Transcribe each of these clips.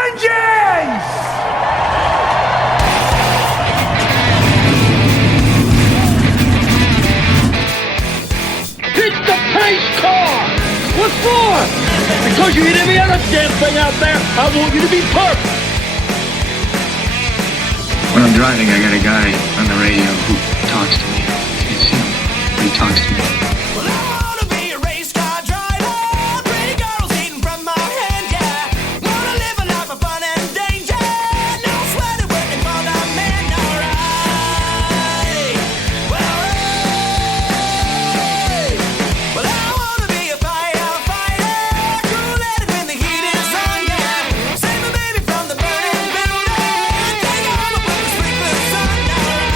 engines! Hit the pace car! What for? Because you hit every other damn thing out there. I want you to be perfect. When I'm driving, I got a guy on the radio who talks to me. It's him. He talks to me. Well, I wanna be a race car driver. Pretty girls eating from my hand, yeah. Wanna live a life of fun and danger. No sweating working for the man, alright. Well, I wanna be a firefighter. Cool-headed when the heat is on, yeah. Save my baby from the burning building. Take her home and put the sleepless sun, alright.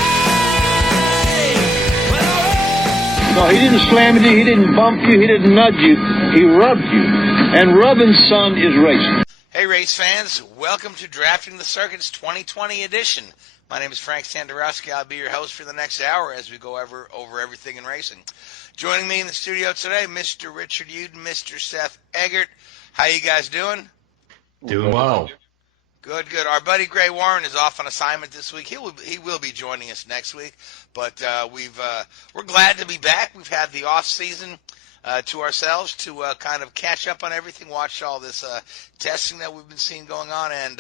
No, he didn't slam you, he didn't bump you, he didn't nudge you, he rubbed you. And rubbing, son, is racing. Hey, race fans. Welcome to Drafting the Circuit's 2020 edition. My name is Frank Santoroski. I'll be your host for the next hour as we go over everything in racing. Joining me in the studio today, Mr. Richard Youden, Mr. Seth Eggert. How you guys doing? Doing well. Good. Our buddy Gray Warren is off on assignment this week. He will be joining us next week, but we're glad to be back. We've had the off season to ourselves to kind of catch up on everything, watch all this testing that we've been seeing going on, and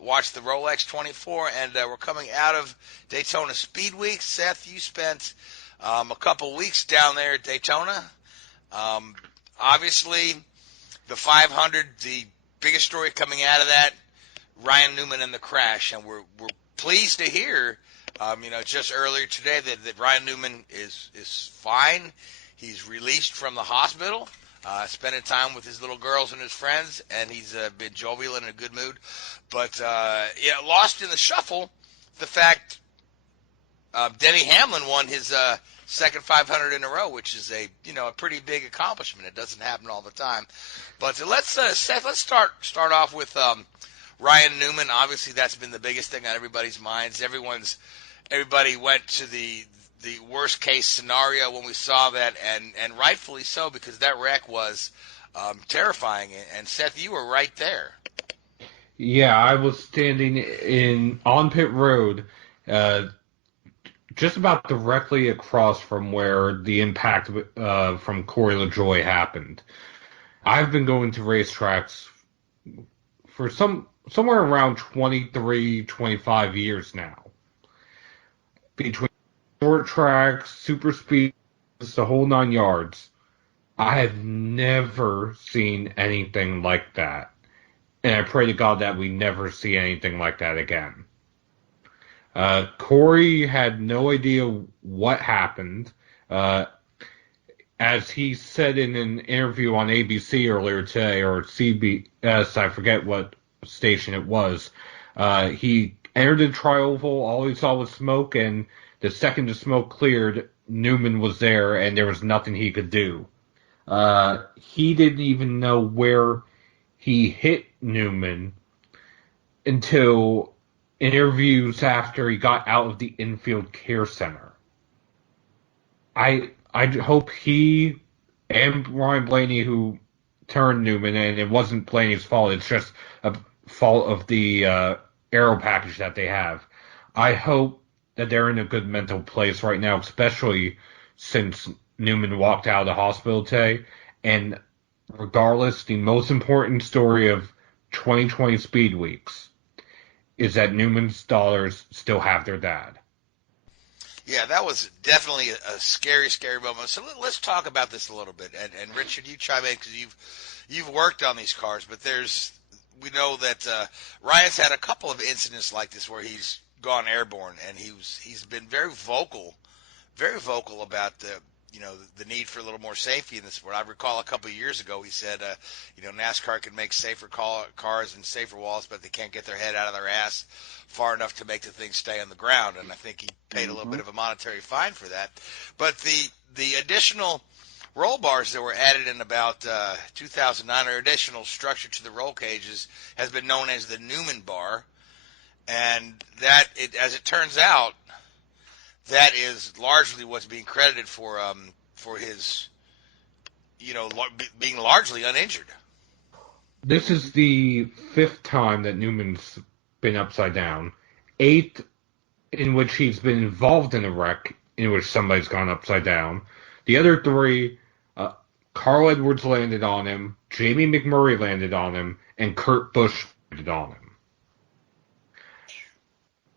watch the Rolex 24. And we're coming out of Daytona Speedweeks. Seth, you spent a couple weeks down there at Daytona. Obviously, the 500, the biggest story coming out of that, Ryan Newman and the crash, and we're pleased to hear, just earlier today that Ryan Newman is fine. He's released from the hospital, spending time with his little girls and his friends, and he's been jovial and in a good mood. But lost in the shuffle, the fact Denny Hamlin won his second 500 in a row, which is a pretty big accomplishment. It doesn't happen all the time. But Seth, let's start off with Ryan Newman. Obviously, that's been the biggest thing on everybody's minds. Everybody went to the worst case scenario when we saw that, and rightfully so, because that wreck was terrifying. And Seth, you were right there. Yeah, I was standing on pit road, just about directly across from where the impact from Corey LaJoie happened. I've been going to racetracks for somewhere around 23, 25 years now. Between short tracks, super speed, the whole 9 yards, I have never seen anything like that. And I pray to God that we never see anything like that again. Corey had no idea what happened. As he said in an interview on ABC earlier today, or CBS, I forget what station it was, he entered the tri-oval, all he saw was smoke, and the second the smoke cleared, Newman was there, and there was nothing he could do. He didn't even know where he hit Newman until interviews after he got out of the infield care center. I hope he and Ryan Blaney, who turned Newman, and it wasn't Blaney's fault, it's just a fault of the aero package that they have. I hope that they're in a good mental place right now, especially since Newman walked out of the hospital today. And regardless, the most important story of 2020 Speedweeks is that Newman's daughters still have their dad. Yeah, that was definitely a scary, scary moment. So let's talk about this a little bit. And Richard, you chime in because you've worked on these cars, but we know that Ryan's had a couple of incidents like this where he's gone airborne, and he's been very vocal about the need for a little more safety in the sport. I recall a couple of years ago he said, NASCAR can make safer cars and safer walls, but they can't get their head out of their ass far enough to make the thing stay on the ground. And I think he paid a little bit of a monetary fine for that. But the additional roll bars that were added in about 2009, or additional structure to the roll cages, has been known as the Newman bar. And that, as it turns out, that is largely what's being credited for his, being largely uninjured. This is the 5th time that Newman's been upside down. 8th in which he's been involved in a wreck in which somebody's gone upside down. The other 3, Carl Edwards landed on him, Jamie McMurray landed on him, and Kurt Busch landed on him.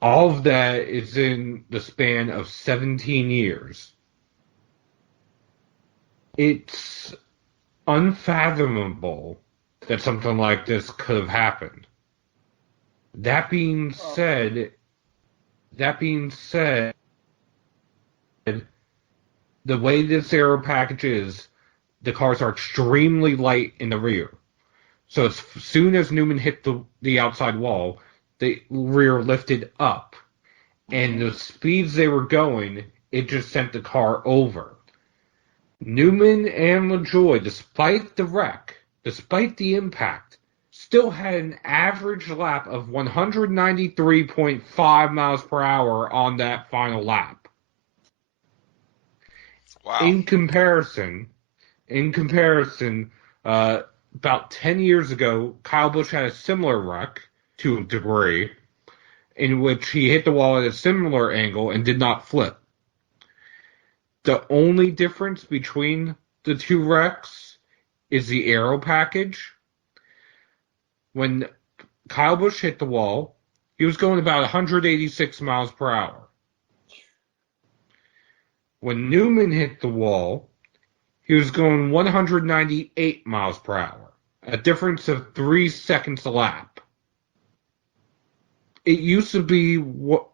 All of that is in the span of 17 years. It's unfathomable that something like this could have happened. That being said, the way this aero package is, the cars are extremely light in the rear. So as soon as Newman hit the outside wall, the rear lifted up. And the speeds they were going, it just sent the car over. Newman and LaJoie, despite the wreck, despite the impact, still had an average lap of 193.5 miles per hour on that final lap. Wow. In comparison, about 10 years ago, Kyle Busch had a similar wreck, to a degree, in which he hit the wall at a similar angle and did not flip. The only difference between the 2 wrecks is the aero package. When Kyle Busch hit the wall, he was going about 186 miles per hour. When Newman hit the wall, he was going 198 miles per hour, a difference of 3 seconds a lap. It used to be what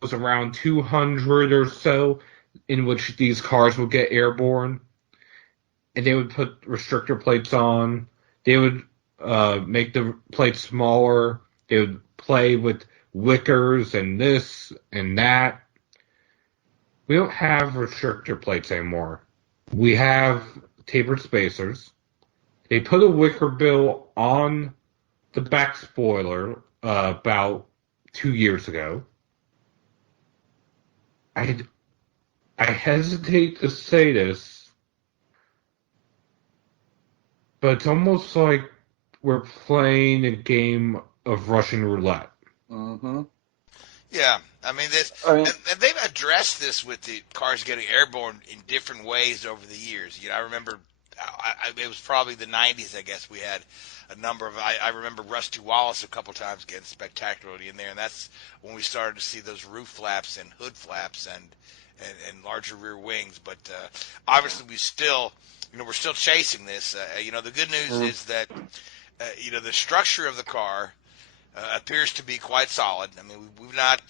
was around 200 or so in which these cars would get airborne, and they would put restrictor plates on. They would make the plates smaller. They would play with wickers and this and that. We don't have restrictor plates anymore. We have tapered spacers. They put a wicker bill on the back spoiler about 2 years ago. I hesitate to say this, but it's almost like we're playing a game of Russian roulette. Mm-hmm. Yeah, I mean, and they've addressed this with the cars getting airborne in different ways over the years. You know, I remember it was probably the 90s, I guess, we had a number of, I remember Rusty Wallace a couple times getting spectacularly in there, and that's when we started to see those roof flaps and hood flaps and larger rear wings. But obviously we're still chasing this. The good news is that, the structure of the car appears to be quite solid. I mean, we've not,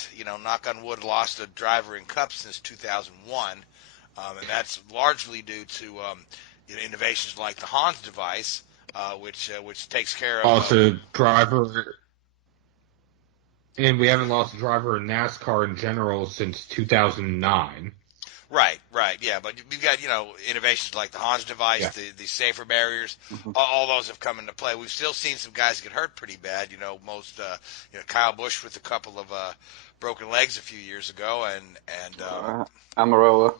knock on wood, lost a driver in Cup since 2001, and that's largely due to innovations like the Hans device, which takes care of also driver. And we haven't lost a driver in NASCAR in general since 2009. Right, yeah, but we've got, innovations like the Hans device, the safer barriers, all those have come into play. We've still seen some guys get hurt pretty bad, most, Kyle Busch with a couple of broken legs a few years ago, and Amarola,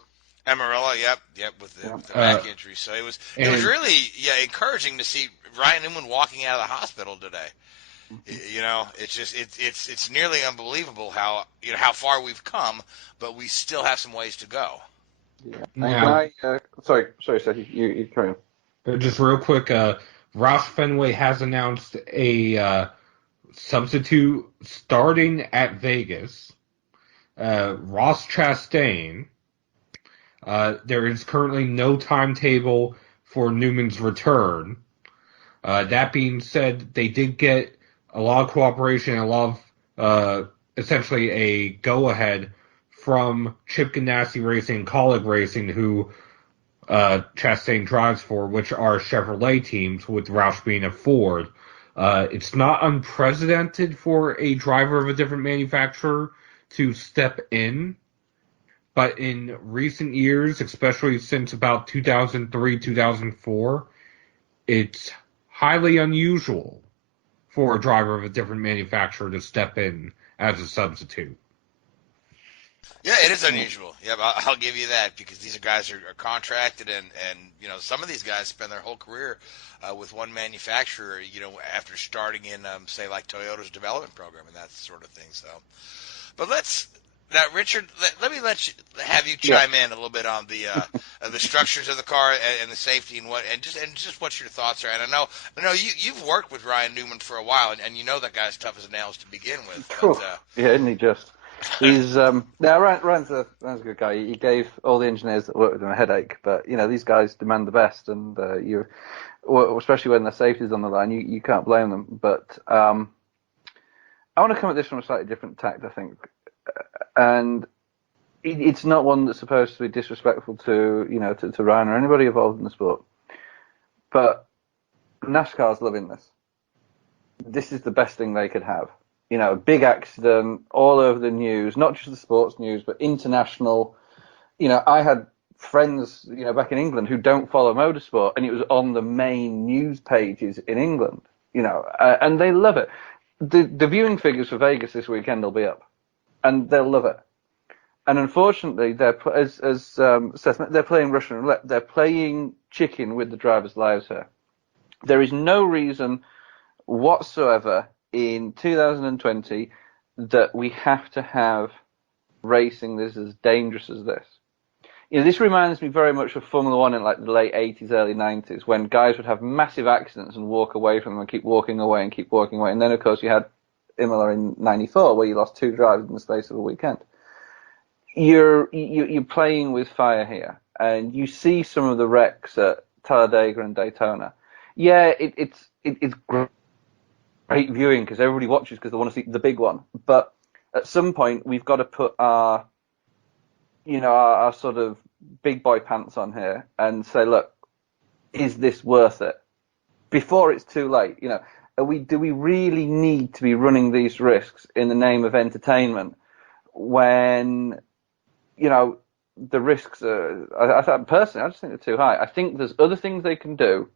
yep, with the back injury. So it was really, encouraging to see Ryan Newman walking out of the hospital today. It's nearly unbelievable how far we've come, but we still have some ways to go. Yeah. Now, Sorry, Seth, you carry on. Just real quick, Roush Fenway has announced a substitute starting at Vegas. Ross Chastain. There is currently no timetable for Newman's return. That being said, they did get a lot of cooperation, a lot of essentially a go-ahead from Chip Ganassi Racing and Colleague Racing, who Chastain drives for, which are Chevrolet teams, with Roush being a Ford. It's not unprecedented for a driver of a different manufacturer to step in, but in recent years, especially since about 2003, 2004, it's highly unusual for a driver of a different manufacturer to step in as a substitute. Yeah, it is unusual. Yeah, I'll give you that, because these guys are contracted, and some of these guys spend their whole career with one manufacturer. After starting in say like Toyota's development program and that sort of thing. So, but now, Richard, let me have you chime in a little bit on the structures of the car and the safety and just what your thoughts are. And I know you've worked with Ryan Newman for a while, and you know that guy's tough as nails to begin with. But, yeah, isn't he just? He's Ryan's a good guy. He gave all the engineers that work with him a headache, but these guys demand the best, and especially when their safety's on the line, you can't blame them. But I want to come at this from a slightly different tact, I think, and it's not one that's supposed to be disrespectful to to Ryan or anybody involved in the sport, but NASCAR's loving this. This is the best thing they could have. A big accident all over the news, not just the sports news, but international. I had friends, back in England who don't follow motorsport, and it was on the main news pages in England, and they love it. The viewing figures for Vegas this weekend will be up, and they'll love it. And unfortunately, as Seth, they're playing Russian roulette. They're playing chicken with the drivers' lives here. There is no reason whatsoever in 2020 that we have to have racing that is as dangerous as this. This reminds me very much of Formula One in like the late 80s, early 90s, when guys would have massive accidents and walk away from them and keep walking away and keep walking away. And then, of course, you had Imola in 94, where you lost 2 drivers in the space of a weekend. You're playing with fire here, and you see some of the wrecks at Talladega and Daytona. Yeah, it's great viewing because everybody watches because they want to see the big one. But at some point, we've got to put our sort of big boy pants on here and say, look, is this worth it? Before it's too late, do we really need to be running these risks in the name of entertainment when, the risks are, personally, I just think they're too high. I think there's other things they can do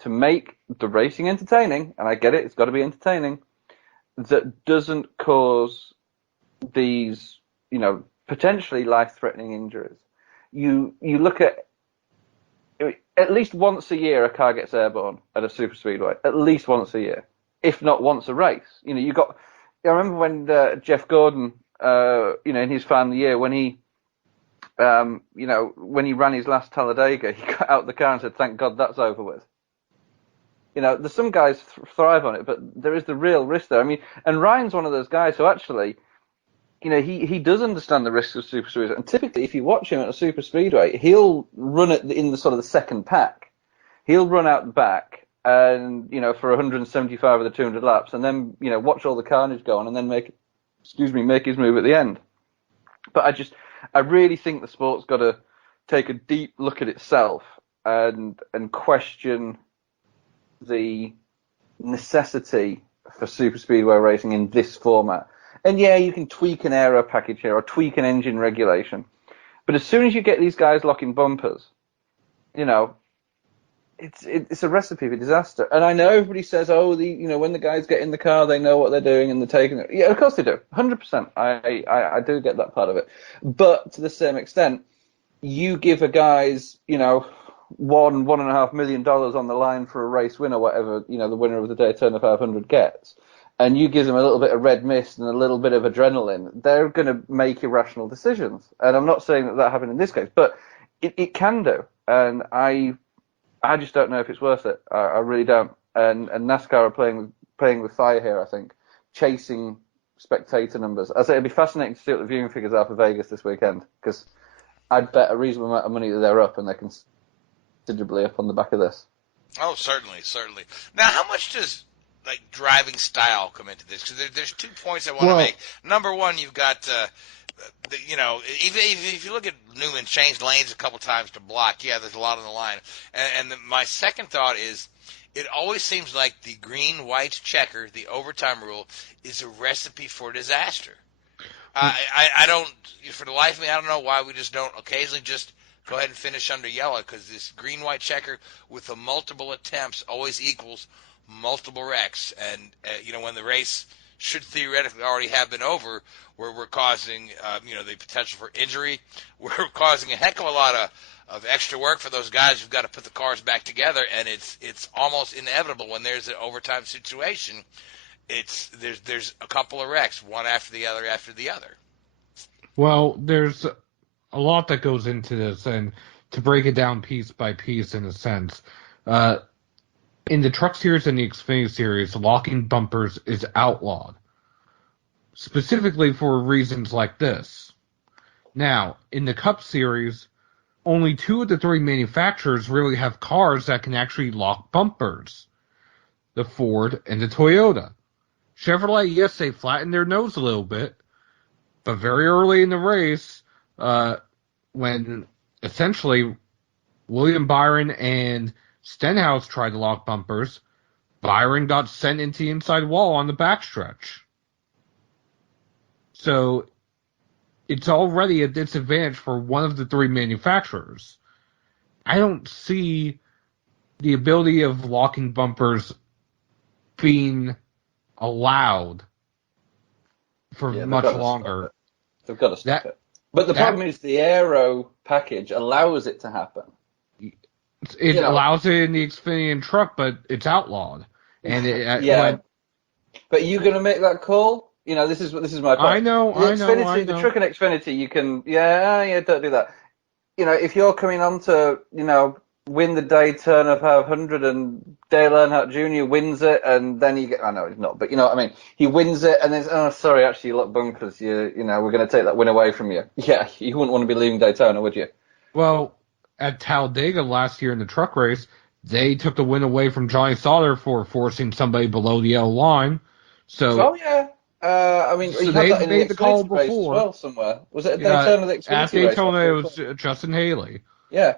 to make the racing entertaining, and I get it, it's got to be entertaining, that doesn't cause these, potentially life-threatening injuries. You look at least once a year a car gets airborne at a superspeedway, at least once a year, if not once a race. I remember when Jeff Gordon, in his final year, when he ran his last Talladega, he got out the car and said, thank God that's over with. There's some guys thrive on it, but there is the real risk there. I mean, and Ryan's one of those guys who actually, he does understand the risks of super speedway. And typically, if you watch him at a super speedway, he'll run it in the sort of the second pack. He'll run out the back and, for 175 of the 200 laps, and then, watch all the carnage go on and then make his move at the end. But I really think the sport's got to take a deep look at itself and question the necessity for super speedway racing in this format. And yeah, you can tweak an aero package here or tweak an engine regulation, but as soon as you get these guys locking bumpers, it's a recipe for disaster. And I know everybody says, when the guys get in the car, they know what they're doing and they're taking it. Yeah, of course they do, 100%. I do get that part of it, but to the same extent, you give a guys, $1.5 million on the line for a race win or whatever, the winner of the Daytona 500 gets, and you give them a little bit of red mist and a little bit of adrenaline, they're going to make irrational decisions. And I'm not saying that happened in this case, but it can do. And I just don't know if it's worth it. I really don't. And NASCAR are playing with fire here, I think, chasing spectator numbers. I say it'd be fascinating to see what the viewing figures are for Vegas this weekend, because I'd bet a reasonable amount of money that they're up, and they're considerably up on the back of this. Oh, certainly. Now, how much does driving style come into this? Because there's 2 points I want to make. Number one, you've got even if you look at Newman, changed lanes a couple times to block. Yeah, there's a lot on the line. And my second thought is, it always seems like the green-white checker, the overtime rule, is a recipe for disaster. I don't, for the life of me, I don't know why we just don't occasionally just go ahead and finish under yellow, because this green-white checker with the multiple attempts always equals multiple wrecks. And, when the race should theoretically already have been over, where we're causing, the potential for injury. We're causing a heck of a lot of extra work for those guys who've got to put the cars back together, and it's almost inevitable when there's an overtime situation. There's a couple of wrecks, one after the other after the other. Well, there's a lot that goes into this, and to break it down piece by piece in a sense, in the Truck Series and the Xfinity Series, locking bumpers is outlawed, specifically for reasons like this. Now, in the Cup Series, only 2 of the 3 manufacturers really have cars that can actually lock bumpers, the Ford and the Toyota. Chevrolet, yes, they flattened their nose a little bit, but very early in the race, when essentially William Byron and Stenhouse tried to lock bumpers, Byron got sent into the inside wall on the backstretch. So it's already a disadvantage for one of the 3 manufacturers. I don't see the ability of locking bumpers being allowed for much longer. They've got to stop it. But the problem is the aero package allows it to happen. It allows it in the Xfinity and truck, but it's outlawed. And but are you going to make that call? This is my point. I know. The truck and Xfinity, you can, don't do that. If you're coming on to, win the Daytona 500 and Dale Earnhardt Jr. wins it, and then you get, I know it's not, but you know what I mean. He wins it, and then, sorry, actually, you look bunkers. We're going to take that win away from you. Yeah, you wouldn't want to be leaving Daytona, would you? Well, at Talladega last year in the truck race, they took the win away from Johnny Sauter for forcing somebody below the yellow line. So yeah. You had that in made the call race before. as well somewhere. Was it at Daytona, the Xfinity at Daytona, it was Justin Haley. Yeah.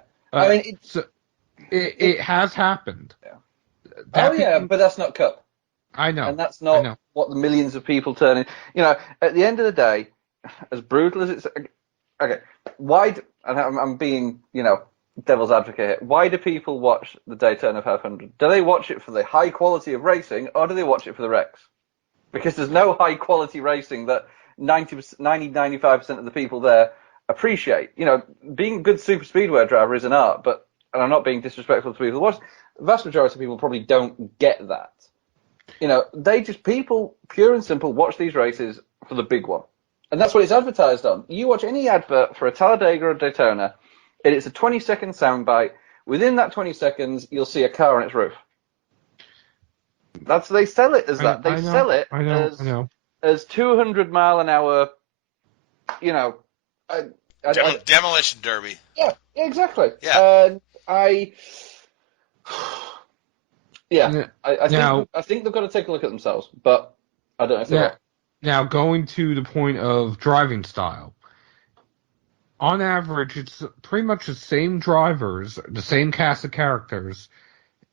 It has happened. Yeah. But that's not Cup. I know. And that's not what the millions of people turn in. At the end of the day, as brutal as it's... Okay, and I'm being, devil's advocate here. Why do people watch the Daytona 500? Do they watch it for the high quality of racing, or do they watch it for the wrecks? Because there's no high quality racing that 95% of the people there appreciate. Being a good super speedway driver is an art, and I'm not being disrespectful to people. The vast majority of people probably don't get that. People, pure and simple, watch these races for the big one. And that's what it's advertised on. You watch any advert for a Talladega or Daytona, and it's a 20-second soundbite. Within that 20 seconds, you'll see a car on its roof. They sell it as that. They sell it as 200 mile an hour, demolition derby. Yeah, exactly. Yeah. I think they've got to take a look at themselves, but I don't know if they will. Now, going to the point of driving style, on average, it's pretty much the same drivers, the same cast of characters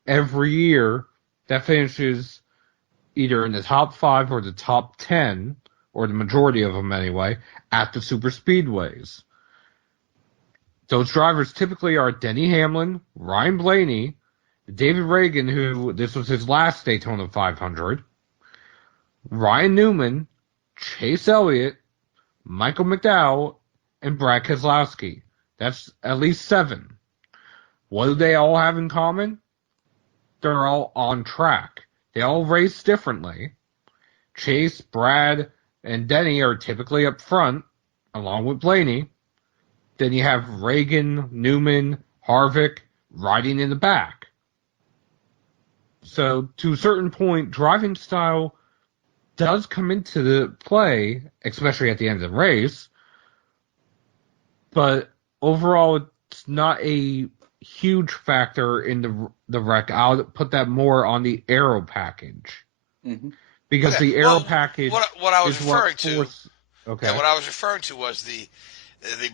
every year that finishes either in the top 5 or the top 10, or the majority of them anyway, at the super speedways. Those drivers typically are Denny Hamlin, Ryan Blaney, David Reagan, who this was his last Daytona 500, Ryan Newman, Chase Elliott, Michael McDowell, and Brad Keselowski. That's at least 7. What do they all have in common? They're all on track. They all race differently. Chase, Brad, and Denny are typically up front, along with Blaney. Then you have Reagan, Newman, Harvick riding in the back. So, to a certain point, driving style does come into the play, especially at the end of the race. But overall, it's not a huge factor in the wreck. I'll put that more on the aero package. Mm-hmm. Because the aero package what I was referring to. Okay. Yeah, what I was referring to was the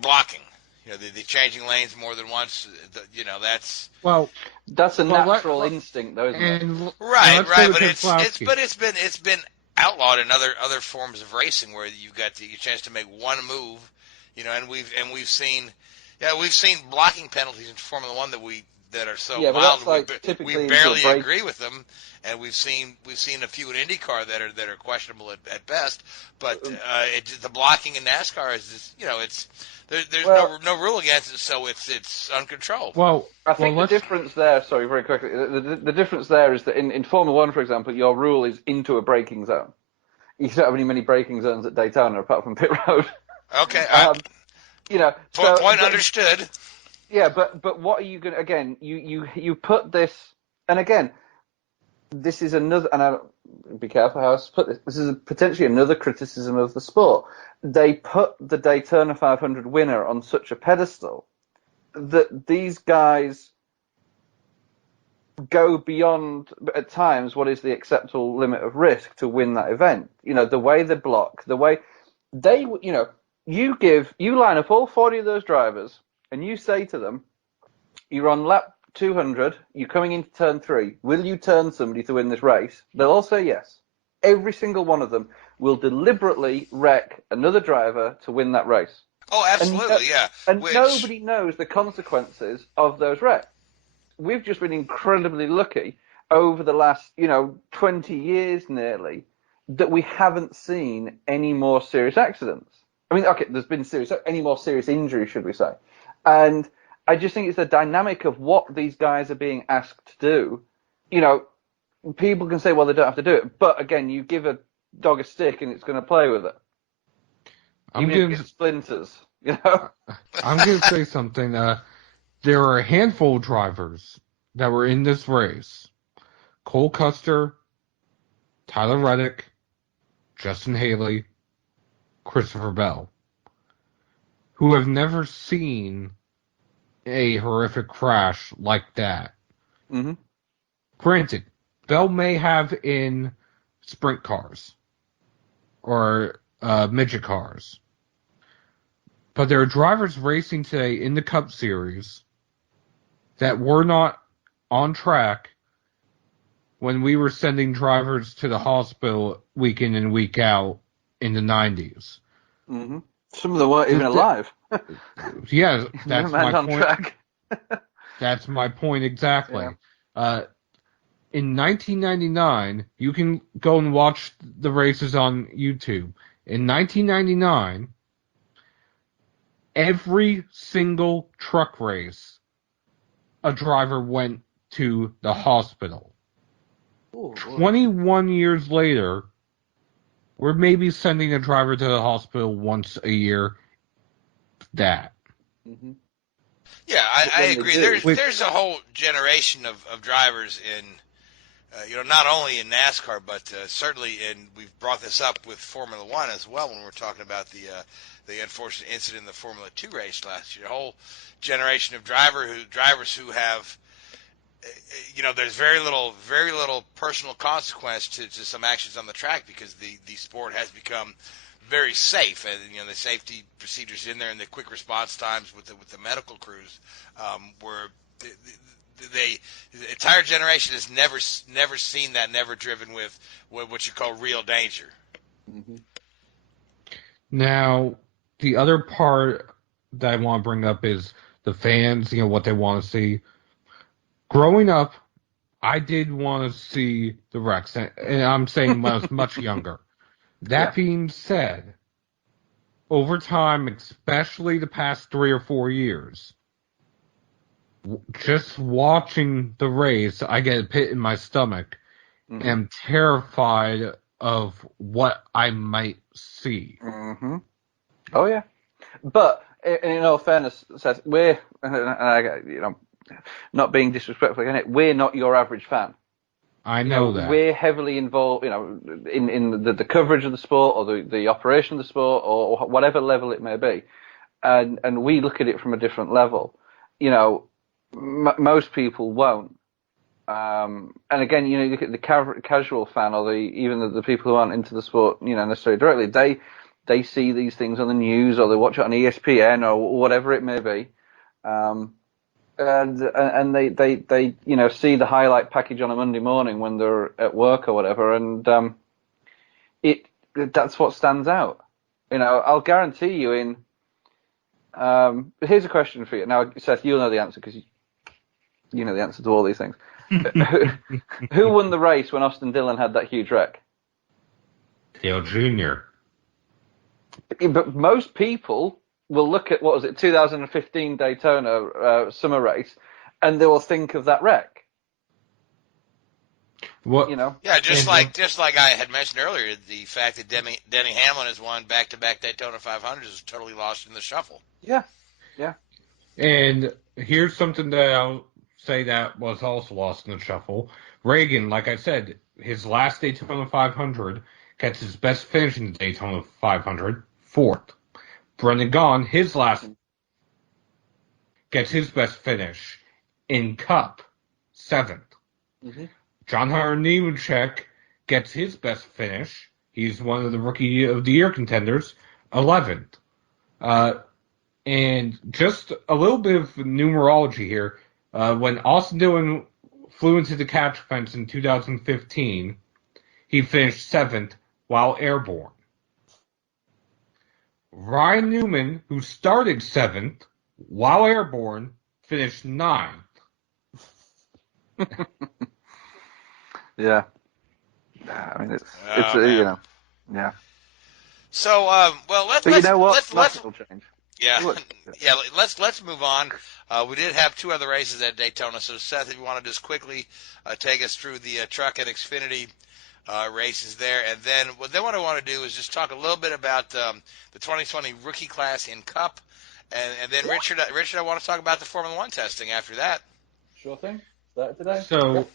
blocking. The changing lanes more than once. That's a natural instinct, though, isn't it? Right. But it's been outlawed in other forms of racing where you've got the chance to make one move. And we've seen blocking penalties in Formula One that we that are so Yeah, but mild. that's like We typically barely into a break. agree with them, and we've seen a few in IndyCar that are questionable at best. But the blocking in NASCAR is just, there's no rule against it, so it's uncontrolled. Well, I think the difference there, sorry, very quickly, the difference there is that in Formula One, for example, your rule is into a braking zone. You don't have many braking zones at Daytona apart from pit road. Okay, point understood. Yeah, but what are you going to, again, you put this, and again, this is another, and I'll be careful how I put this, this is potentially another criticism of the sport. They put the Daytona 500 winner on such a pedestal that these guys go beyond, at times, what is the acceptable limit of risk to win that event. The way they block, the way they, you line up all 40 of those drivers and you say to them, you're on lap 200, you're coming into turn 3, will you turn somebody to win this race? They'll all say yes. Every single one of them will deliberately wreck another driver to win that race. Oh, absolutely, yeah. And nobody knows the consequences of those wrecks. We've just been incredibly lucky over the last, 20 years nearly, that we haven't seen any more serious accidents. I mean, okay, there's been any more serious injuries, should we say. And I just think it's the dynamic of what these guys are being asked to do. People can say, well, they don't have to do it. But again, you give a dog a stick and it's going to play with it. Even if it's splinters, I'm going to say something. There are a handful of drivers that were in this race. Cole Custer, Tyler Reddick, Justin Haley, Christopher Bell, who have never seen a horrific crash like that. Mm-hmm. Granted, Bell may have in sprint cars or midget cars. But there are drivers racing today in the Cup Series that were not on track when we were sending drivers to the hospital week in and week out in the 90s. Mm-hmm. Some of them weren't even alive. Yeah, that's my on point. Track. That's my point exactly. Yeah. In 1999, you can go and watch the races on YouTube. In 1999, every single truck race, a driver went to the hospital. Ooh, 21 years later, we're maybe sending a driver to the hospital once a year. Mm-hmm. Yeah, I agree. There's a whole generation of drivers in, not only in NASCAR, but certainly we've brought this up with Formula One as well when we're talking about the unfortunate incident in the Formula 2 race last year. A whole generation of drivers who have, there's very little personal consequence to some actions on the track because the sport has become very safe, and the safety procedures in there and the quick response times with the medical crews, where the entire generation has never seen that, never driven with what you call real danger. Mm-hmm. Now, the other part that I want to bring up is the fans, what they want to see. Growing up, I did want to see the wrecks, and I'm saying when I was much younger. That being said, over time, especially the past 3 or 4 years, just watching the race, I get a pit in my stomach and am terrified of what I might see. Mm-hmm. Oh, yeah. But, in all fairness, Seth, we're, not being disrespectful again, we're not your average fan. I know that. We're heavily involved, in the coverage of the sport or the operation of the sport or whatever level it may be. And we look at it from a different level. Most people won't. And again, you look at the casual fan or even the people who aren't into the sport, necessarily directly, they see these things on the news or they watch it on ESPN or whatever it may be. And they see the highlight package on a Monday morning when they're at work or whatever, and that's what stands out. I'll guarantee you here's a question for you. Now, Seth, you'll know the answer because You know the answer to all these things. Who won the race when Austin Dillon had that huge wreck? Dale Jr. But most people will look at, 2015 Daytona summer race, and they will think of that wreck. What? You know? Yeah, just like I had mentioned earlier, the fact that Denny Hamlin has won back-to-back Daytona 500s is totally lost in the shuffle. Yeah. And here's something that I'll say that was also lost in the shuffle. Reagan, like I said, his last Daytona 500 gets his best finish in the Daytona 500, 4th. Brendan Gaughan, his last, gets his best finish in Cup, 7th. Mm-hmm. John Hunter Nemechek gets his best finish. He's one of the Rookie of the Year contenders, 11th. And just a little bit of numerology here. When Austin Dillon flew into the catch fence in 2015, he finished 7th while airborne. Ryan Newman, who started 7th while airborne, finished 9th. Yeah. I mean, it's you know, yeah. So, let's But you know what? let's will change. yeah, Look. yeah. Let's move on. We did have 2 other races at Daytona. So, Seth, if you want to just quickly take us through the truck and Xfinity races there, and then what I want to do is just talk a little bit about the 2020 rookie class in Cup, and then Richard, I want to talk about the Formula One testing after that. Sure thing. Start today. So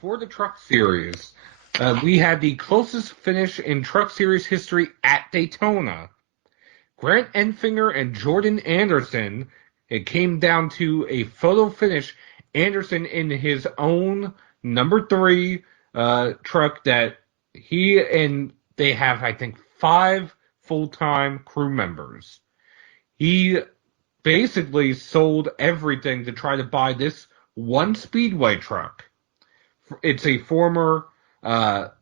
for the Truck Series, we had the closest finish in Truck Series history at Daytona. Grant Enfinger and Jordan Anderson, it came down to a photo finish. Anderson in his own number 3 truck that they have, I think, 5 full-time crew members. He basically sold everything to try to buy this one Speedway truck. It's a former Brad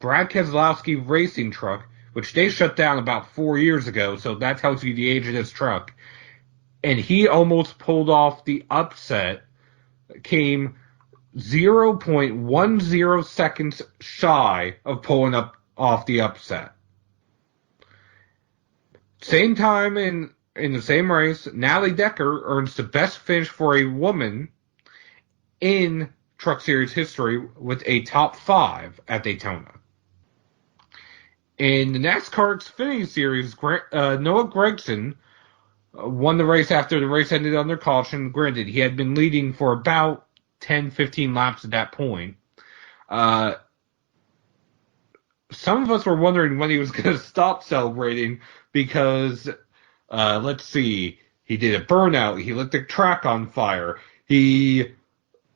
Keselowski racing truck, which they shut down about 4 years ago, so that tells you the age of this truck. And he almost pulled off the upset, came 0.10 seconds shy of pulling off the upset. Same time in the same race, Natalie Decker earns the best finish for a woman in Truck Series history with a top 5 at Daytona. In the NASCAR Xfinity Series, Noah Gragson won the race after the race ended under caution. Granted, he had been leading for about 10, 15 laps at that point. Some of us were wondering when he was going to stop celebrating because, let's see, he did a burnout. He lit the track on fire. He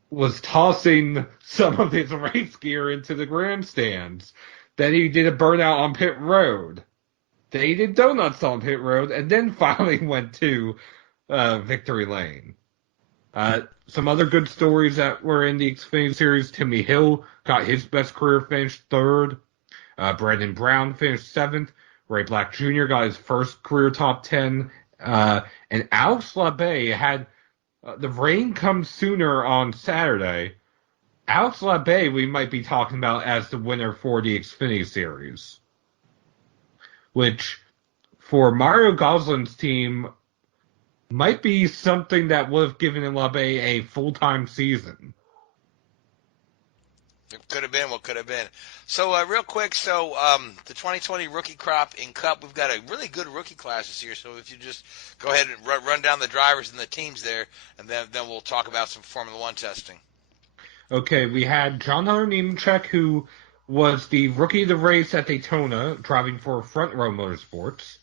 was tossing some of his race gear into the grandstands. Then he did a burnout on pit road. Then he did donuts on pit road, and then finally went to victory lane. Some other good stories that were in the Xfinity Series. Timmy Hill got his best career finish, 3rd. Brandon Brown finished 7th. Ray Black Jr. got his first career top 10. And Alex Labbe had the rain comes sooner on Saturday. Alex Labbe we might be talking about as the winner for the Xfinity Series, which for Mario Gosling's team might be something that would have given Labbe a full-time season. It could have been what could have been. So, real quick, the 2020 rookie crop in Cup, we've got a really good rookie class this year. So, if you just go ahead and run down the drivers and the teams there, and then we'll talk about some Formula One testing. Okay, we had John Hunter Nemechek, who was the rookie of the race at Daytona, driving for Front Row Motorsports.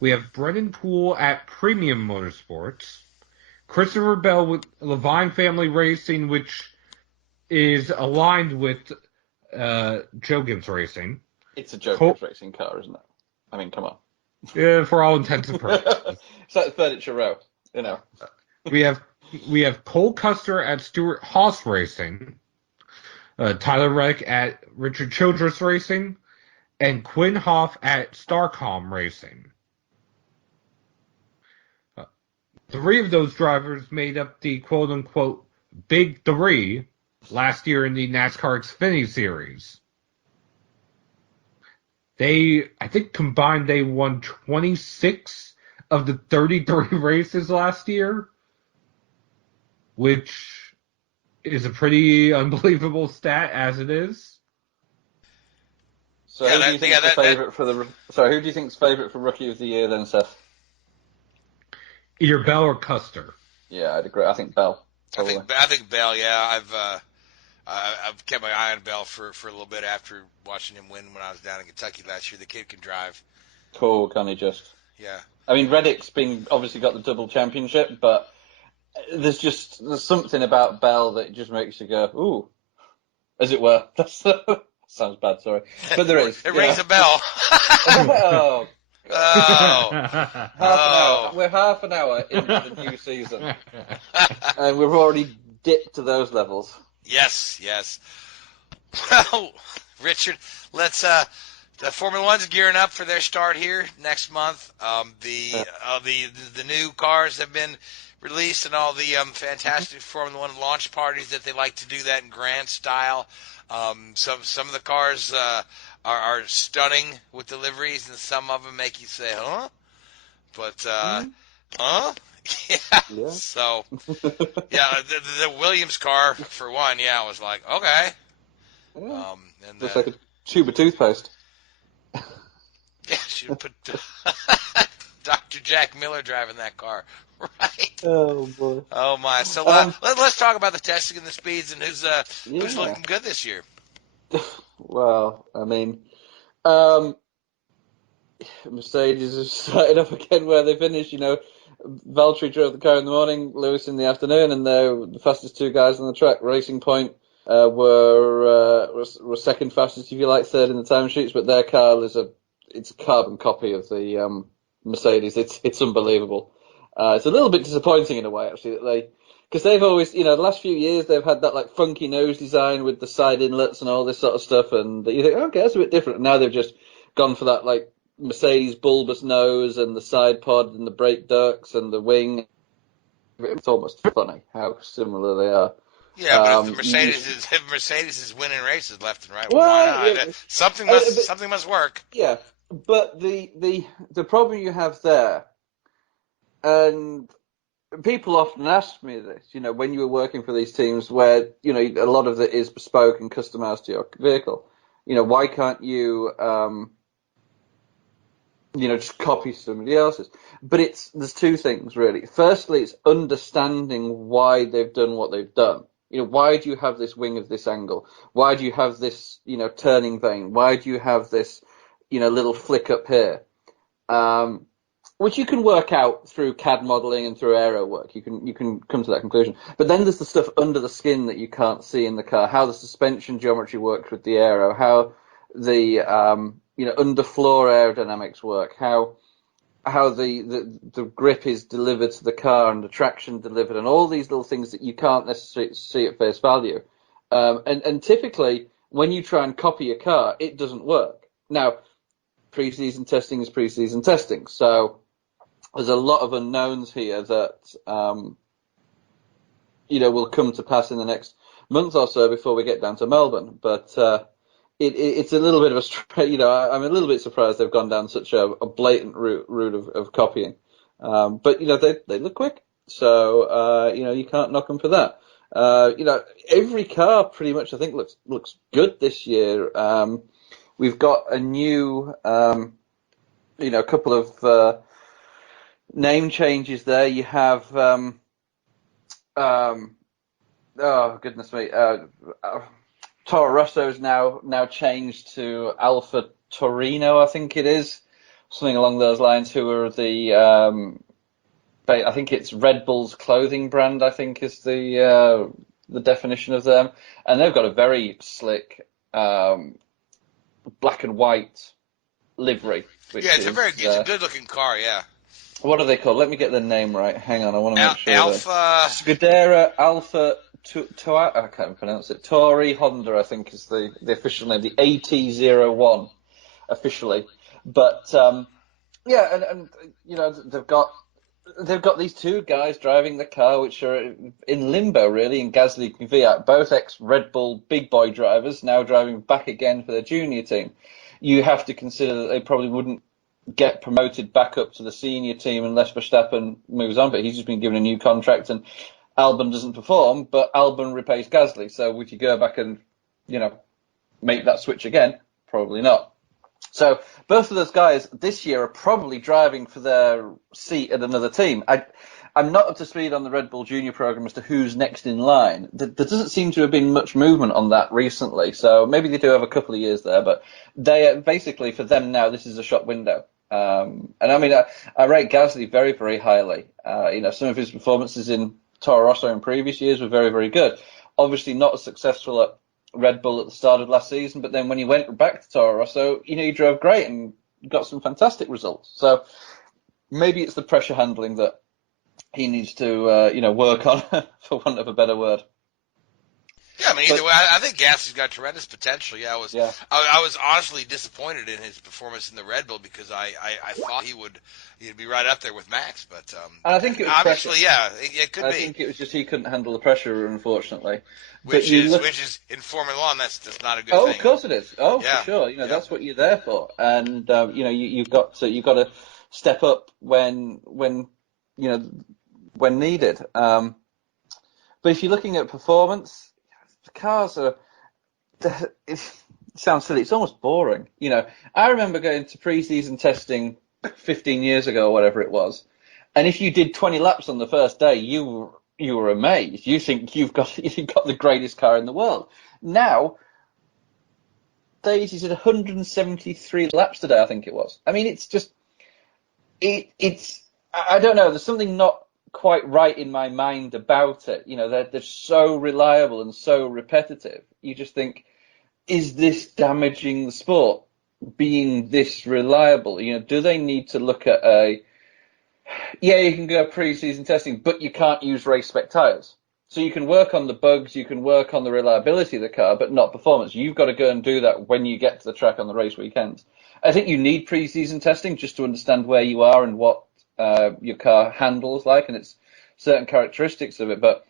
We have Brendan Poole at Premium Motorsports. Christopher Bell with Levine Family Racing, which is aligned with Joe Gibbs Racing. It's a Joe Gibbs Racing car, isn't it? I mean, come on. Yeah, for all intents and purposes. It's like the Furniture Row, you know. We have Cole Custer at Stuart Haas Racing, Tyler Reddick at Richard Childress Racing, and Quinn Hoff at Starcom Racing. 3 of those drivers made up the quote-unquote big three last year in the NASCAR Xfinity Series. I think combined they won 26 of the 33 races last year, which is a pretty unbelievable stat as it is. So who do you think is the favorite for the? Sorry, who do you think's favorite for Rookie of the Year then, Seth? Either Bell or Custer. Yeah, I'd agree. I think Bell. I think Bell. Yeah, I've kept my eye on Bell for a little bit after watching him win when I was down in Kentucky last year. The kid can drive. Cool, can he just? Yeah. I mean, Reddick's obviously got the double championship, but there's something about Bell that just makes you go, ooh, as it were. Sounds bad, sorry, but there is. It rings a bell. Oh. Oh. Half an hour. We're half an hour into the new season, and we've already dipped to those levels. Yes. Well, Richard, let's. The Formula One's gearing up for their start here next month. The new cars have been released, and all the fantastic Formula One launch parties that they like to do that in grand style. Some of the cars are stunning with deliveries, and some of them make you say, huh? But, huh? Yeah. So, yeah, the Williams car, for one, I was like, okay. Yeah. And looks like a tube of toothpaste. Yeah, she put Dr. Jack Miller driving that car, right? Oh boy. Oh my. So let's talk about the testing and the speeds and who's looking good this year. Well, I mean, Mercedes have started up again where they finished. Valtteri drove the car in the morning, Lewis in the afternoon, and they're the fastest two guys on the track. Racing Point were second fastest, if you like, third in the time sheets, but their car it's a carbon copy of the Mercedes. It's unbelievable. It's a little bit disappointing in a way, actually, because they've always, the last few years they've had that like funky nose design with the side inlets and all this sort of stuff, and you think, okay, that's a bit different. And now they've just gone for that like Mercedes bulbous nose and the side pod and the brake ducts and the wing. It's almost funny how similar they are. Yeah, but if Mercedes is winning races left and right, well, why not? Yeah, something must work. Yeah, but the problem you have there, and people often ask me this, when you were working for these teams where, a lot of it is bespoke and customized to your vehicle, why can't you, just copy somebody else's? But there's two things, really. Firstly, it's understanding why they've done what they've done. Why do you have this wing of this angle? Why do you have this, turning vane? Why do you have this, little flick up here? Which you can work out through CAD modeling and through aero work. You can come to that conclusion. But then there's the stuff under the skin that you can't see in the car. How the suspension geometry works with the aero. How the underfloor aerodynamics work. How the grip is delivered to the car and the traction delivered, and all these little things that you can't necessarily see at face value. And typically, when you try and copy a car, it doesn't work. Now, pre-season testing is pre-season testing, so there's a lot of unknowns here that will come to pass in the next month or so before we get down to Melbourne. But it's a little bit of I'm a little bit surprised they've gone down such a blatant route of copying. But they look quick, so you can't knock them for that. Every car pretty much I think looks good this year. We've got a new couple of name changes there. You have oh goodness me. Toro Rosso's now changed to Alfa Torino, I think it is, something along those lines. Who are the I think it's Red Bull's clothing brand, I think is the definition of them, and they've got a very slick black and white livery. It's a good looking car. Yeah. What are they called? Let me get the name right. Hang on, I want to make sure. Alpha Scuderia Alpha. I can't pronounce it. Tori Honda, I think, is the official name. The AT01 officially, but and they've got they've got these two guys driving the car, which are in limbo, really, in Gasly and Kvyat, both ex-Red Bull big boy drivers, now driving back again for their junior team. You have to consider that they probably wouldn't get promoted back up to the senior team unless Verstappen moves on, but he's just been given a new contract, and Albon doesn't perform, but Albon replaces Gasly. So would you go back and, make that switch again? Probably not. So both of those guys this year are probably driving for their seat at another team. I'm not up to speed on the Red Bull Junior program as to who's next in line. There doesn't seem to have been much movement on that recently, so maybe they do have a couple of years there. But they basically, for them now, this is a shop window. And I mean, I rate Gasly very, very highly. Some of his performances in Toro Rosso in previous years were very, very good. Obviously not as successful at Red Bull at the start of last season, but then when he went back to Toro Rosso, he drove great and got some fantastic results. So maybe it's the pressure handling that he needs to, work on, for want of a better word. Yeah, I mean, either way, I think Gasly's got tremendous potential. Yeah, I was honestly disappointed in his performance in the Red Bull because I thought he'd be right up there with Max, but and I think it was obviously, pressure. yeah, it could be. I think it was just he couldn't handle the pressure, unfortunately. Which is in Formula One, that's not a good thing. Oh, of course it is. Oh, yeah. For sure. That's what you're there for, and you've got to step up when needed. But if you're looking at performance, the cars are. It sounds silly. It's almost boring. I remember going to pre-season testing 15 years ago or whatever it was, and if you did 20 laps on the first day, you were amazed. You think you've got the greatest car in the world. Now, Daisy did 173 laps today, I think it was. I mean, it's just it's I don't know. There's something not quite right in my mind about it. They're so reliable and so repetitive. You just think, is this damaging the sport? Being this reliable, do they need to look at you can go pre-season testing, but you can't use race spec tyres. So you can work on the bugs, you can work on the reliability of the car, but not performance. You've got to go and do that when you get to the track on the race weekends. I think you need pre-season testing just to understand where you are and what your car handles like, and it's certain characteristics of it. But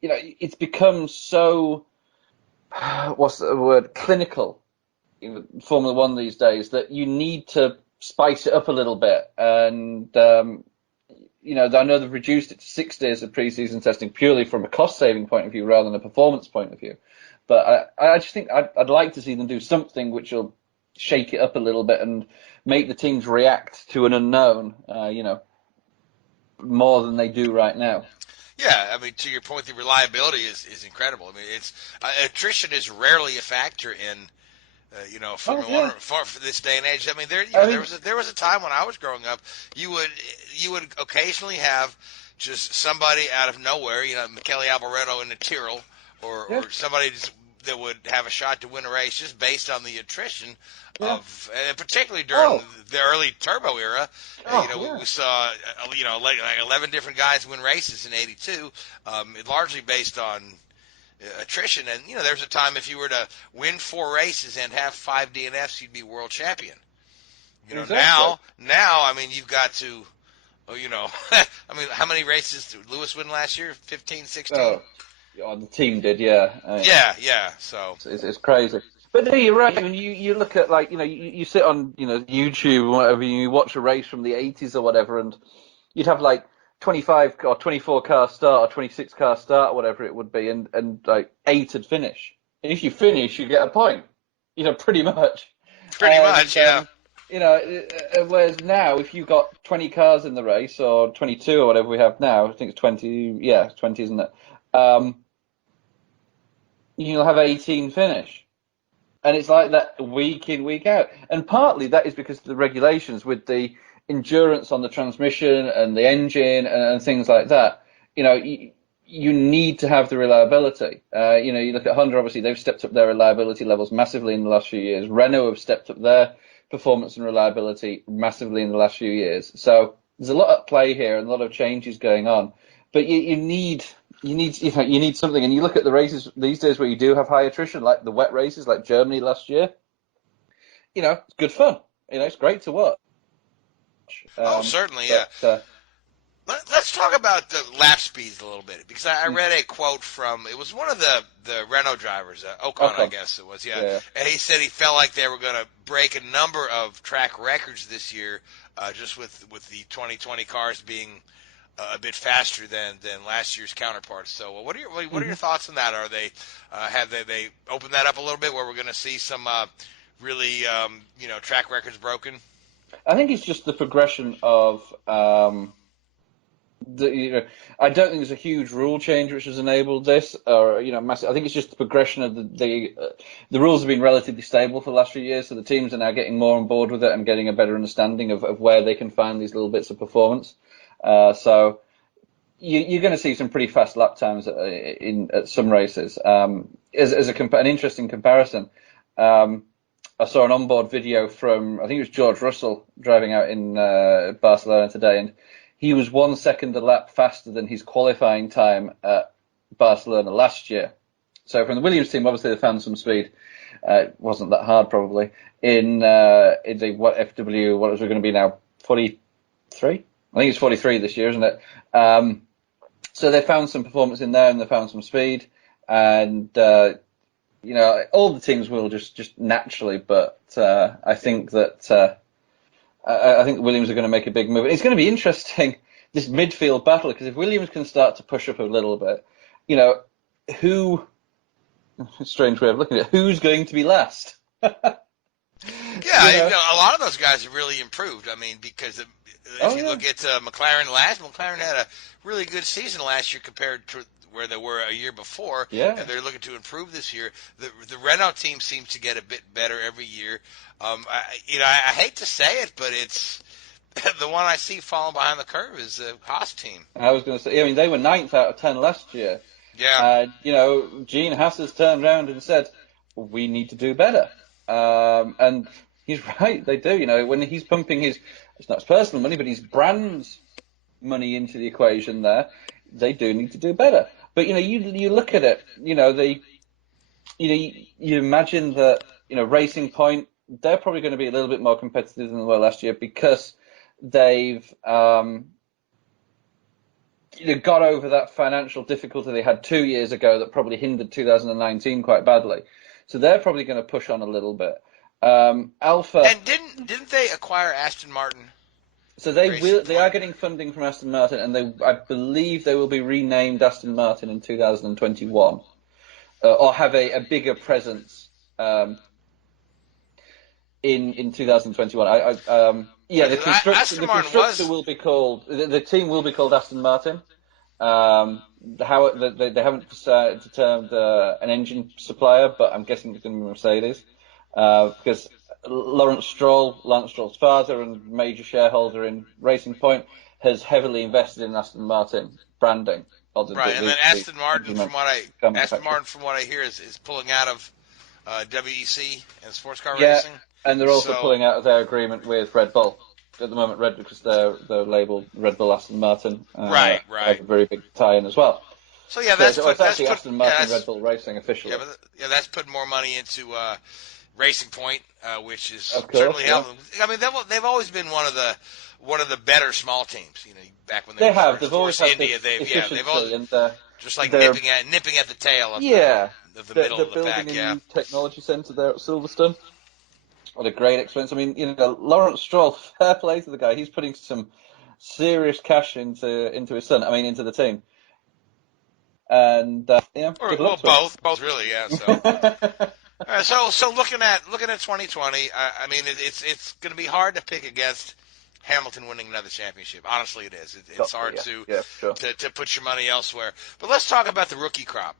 it's become so what's the word, clinical in Formula One these days, that you need to spice it up a little bit. And I know they've reduced it to 6 days of pre-season testing purely from a cost-saving point of view rather than a performance point of view. But I just think I'd like to see them do something which will shake it up a little bit and make the teams react to an unknown, more than they do right now. Yeah, I mean, to your point, the reliability is incredible. I mean, attrition is rarely a factor in Formula One for this day and age. I mean, there was a time when I was growing up, you would occasionally have just somebody out of nowhere, Michele Alboreto in the Tyrrell, or somebody that would have a shot to win a race just based on the attrition of, and particularly during the early turbo era. We saw like 11 different guys win races in '82, largely based on attrition. And there's a time if you were to win 4 races and have 5 DNFs, you'd be world champion. Exactly. Now, I meyou've got to, how many races did Lewis win last year? 15, 16? Oh, the team did, yeah. So it's crazy. But no, you're right. I mean, you look at you sit on YouTube or whatever, you watch a race from the 80s or whatever, and you'd have 25 or 24 car start or 26 car start or whatever it would be, and 8 would finish. And if you finish, you get a point. Pretty much. Yeah. Whereas now, if you've got 20 cars in the race, or 22 or whatever we have now, I think it's 20, 20, isn't it? You'll have 18 finish. And it's like that week in, week out. And partly that is because of the regulations with the endurance on the transmission and the engine and things like that. You need to have the reliability. You look at Honda, obviously, they've stepped up their reliability levels massively in the last few years. Renault have stepped up their performance and reliability massively in the last few years. So there's a lot at play here and a lot of changes going on. But you need something. And you look at the races these days where you do have high attrition, like the wet races, like Germany last year. It's good fun. It's great to watch. Certainly, yeah. Let's talk about the lap speeds a little bit, because I read a quote from, it was one of the Renault drivers, Ocon, I guess it was, yeah. And he said he felt like they were going to break a number of track records this year, just with the 2020 cars being a bit faster than last year's counterparts. So what are your thoughts on that? Are they have they opened that up a little bit where we're going to see some really track records broken? I think it's just the progression of. I don't think there's a huge rule change which has enabled this, or massive. I think it's just the progression of the rules have been relatively stable for the last few years, so the teams are now getting more on board with it and getting a better understanding of where they can find these little bits of performance. So you're going to see some pretty fast lap times at some races. As an interesting comparison, I saw an onboard video from, I think it was George Russell driving out in Barcelona today, and he was 1 second a lap faster than his qualifying time at Barcelona last year. So from the Williams team, obviously they found some speed. It wasn't that hard probably. In FW, what is it going to be now? 43? I think it's 43 this year, isn't it? So they found some performance in there and they found some speed. And, all the teams will just naturally, but I think that... I think Williams are going to make a big move. It's going to be interesting, this midfield battle, because if Williams can start to push up a little bit, strange way of looking at it, who's going to be last? A lot of those guys have really improved. I mean, because if you look at McLaren had a really good season last year compared to where they were a year before, and they're looking to improve this year. The Renault team seems to get a bit better every year. I hate to say it, but it's the one I see falling behind the curve is the Haas team. I was going to say, they were 9th out of 10 last year. Yeah. Gene Haas has turned around and said, we need to do better. And he's right, they do. When he's pumping it's not his personal money, but his brand's money into the equation there, they do need to do better. But, you look at it, you imagine that, Racing Point, they're probably going to be a little bit more competitive than they were last year because they've got over that financial difficulty they had 2 years ago that probably hindered 2019 quite badly. So they're probably going to push on a little bit. Alpha... And didn't they acquire Aston Martin? So they are getting funding from Aston Martin, and I believe they will be renamed Aston Martin in 2021, or have a bigger presence in 2021. The constructor will be called, the team will be called Aston Martin. They haven't determined an engine supplier, but I'm guessing it's going to be Mercedes, because Lance Stroll's father and major shareholder in Racing Point, has heavily invested in Aston Martin branding. Right, and then Aston Martin, from what I hear, is pulling out of WEC and sports car racing. And they're also pulling out of their agreement with Red Bull at the moment. Because they're labeled Red Bull Aston Martin. Right. Have a very big tie-in as well. So that's actually Aston Martin Red Bull Racing officially. That's putting more money into Racing Point, which is certainly helping. I mean, they've always been one of the better small teams. Back when they've always had India, they've always just like nipping at the tail of the middle of the pack. They're building a new technology centre there at Silverstone. What a great expense! I mean, Lawrence Stroll, fair play to the guy. He's putting some serious cash into his son. I mean, into the team. And both really, yeah. So looking at 2020, I mean, it's going to be hard to pick against Hamilton winning another championship. Honestly, it is. It's hard to put your money elsewhere. But let's talk about the rookie crop.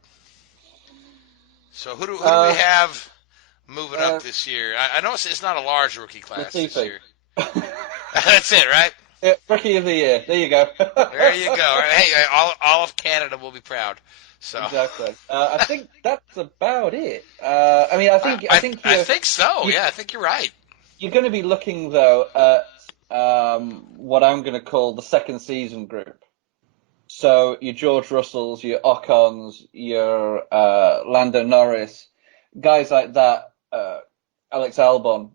So who do we have moving up this year? I know it's not a large rookie class this year. That's it, right? Yeah, rookie of the year. There you go. There you go. Hey, all of Canada will be proud. So exactly. I think that's about it. I think so. Yeah, I think you're right. You're going to be looking though at what I'm going to call the second season group. So your George Russells, your Ocons, your Lando Norris, guys like that, Alex Albon.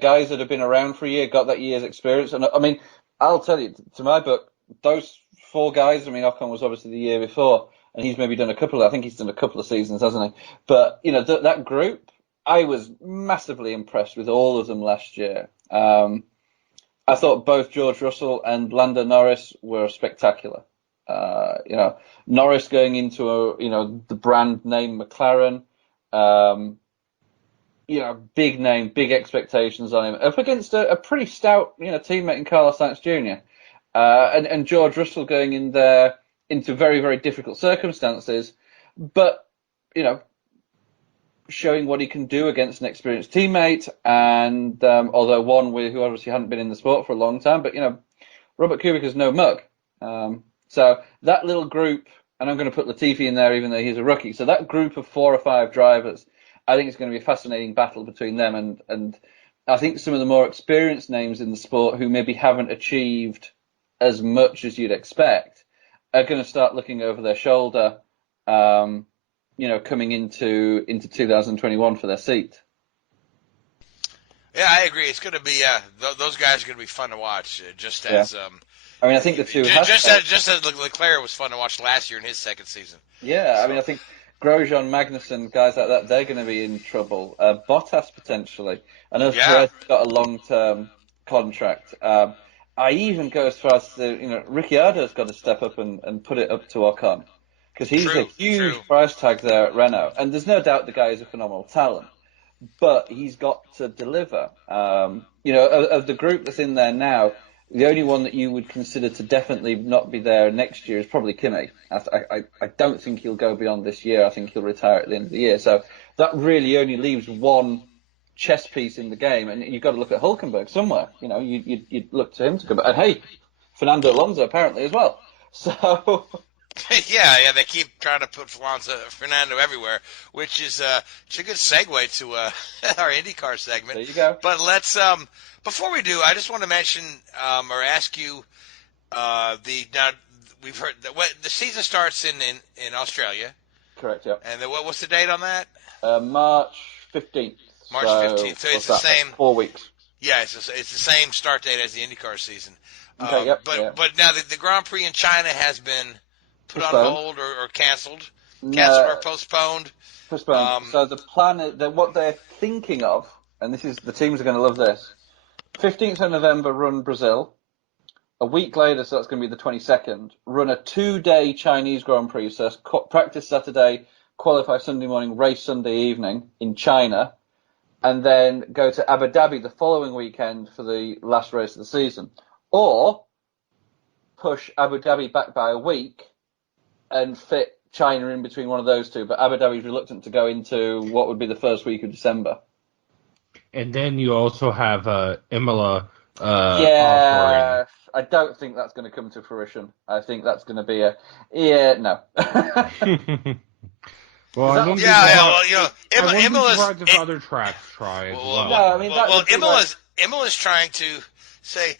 Guys that have been around for a year, got that year's experience. And I mean, I'll tell you, to my book, those 4 guys. I mean, Ocon was obviously the year before, and he's maybe done a couple. I think he's done a couple of seasons, hasn't he? But that group, I was massively impressed with all of them last year. I thought both George Russell and Lando Norris were spectacular. Norris going into the brand name McLaren, big name, big expectations on him, up against a pretty stout, teammate in Carlos Sainz Jr. And George Russell going in there into very, very difficult circumstances, but, showing what he can do against an experienced teammate, and although one who obviously hadn't been in the sport for a long time, but, Robert Kubica's no mug. So that little group, and I'm going to put Latifi in there even though he's a rookie, so that group of 4 or 5 drivers, I think it's going to be a fascinating battle between them, and I think some of the more experienced names in the sport who maybe haven't achieved as much as you'd expect are going to start looking over their shoulder, coming into 2021 for their seat. Yeah, I agree. It's going to be those guys are going to be fun to watch. I think the two just as Leclerc was fun to watch last year in his second season. Yeah, so. I think Grosjean, Magnussen, guys like that, they're going to be in trouble. Bottas potentially. I know Perez got a long-term contract. I even go as far as to, Ricciardo's got to step up and put it up to Ocon, because he's a huge price tag there at Renault, and there's no doubt the guy is a phenomenal talent, but he's got to deliver. Of the group that's in there now, the only one that you would consider to definitely not be there next year is probably Kimi. I don't think he'll go beyond this year. I think he'll retire at the end of the year. So that really only leaves one chess piece in the game, and you've got to look at Hülkenberg somewhere. You'd look to him to come back. And hey, Fernando Alonso apparently as well. So yeah, they keep trying to put Fernando everywhere, which is it's a good segue to our IndyCar segment. There you go. But let's before we do, I just want to mention or ask you we've heard that the season starts in Australia. Correct. Yeah. And what's the date on that? March 15th. March 15th. So it's the same. 4 weeks. Yeah, it's the same start date as the IndyCar season. Okay, yep, but now the Grand Prix in China has been put on hold or canceled or postponed. So the plan is that what they're thinking of, and this is the teams are going to love this. 15th of November, run Brazil. A week later, so that's going to be the 22nd. Run a 2-day Chinese Grand Prix. So practice Saturday, qualify Sunday morning, race Sunday evening in China, and then go to Abu Dhabi the following weekend for the last race of the season. Or push Abu Dhabi back by a week and fit China in between one of those two. But Abu Dhabi is reluctant to go into what would be the first week of December. And then you also have Imola. Yeah, I don't think that's going to come to fruition. I think that's going to be no. Well, I wouldn't Imola's other tracks try as well. No, Imola's trying to say,